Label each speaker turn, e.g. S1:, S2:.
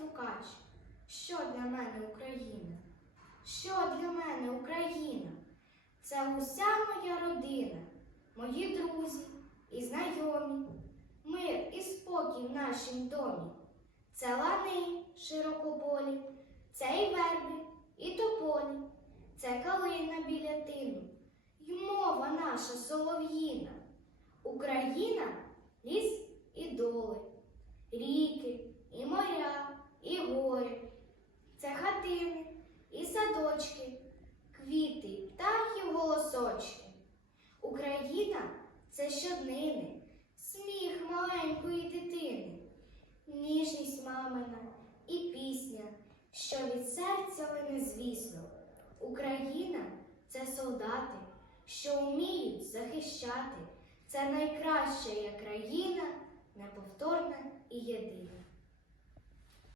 S1: Струкач. Що для мене Україна? Що для мене Україна? Це уся моя родина, мої друзі і знайомі, мир і спокій в нашім домі. Це лани широкополі, це і верби, і тополі, це калина біля тину, й мова наша солов'їна. Україна ліс і доли, ріки, і моря, і гори. Це хатини і садочки, квіти, голосочки. Україна це щоднини, сміх маленької дитини, ніжність мамина і пісня, що від серця лине звісно. Україна це солдати, що вміють захищати. Це найкраща є країна, неповторна і єдина.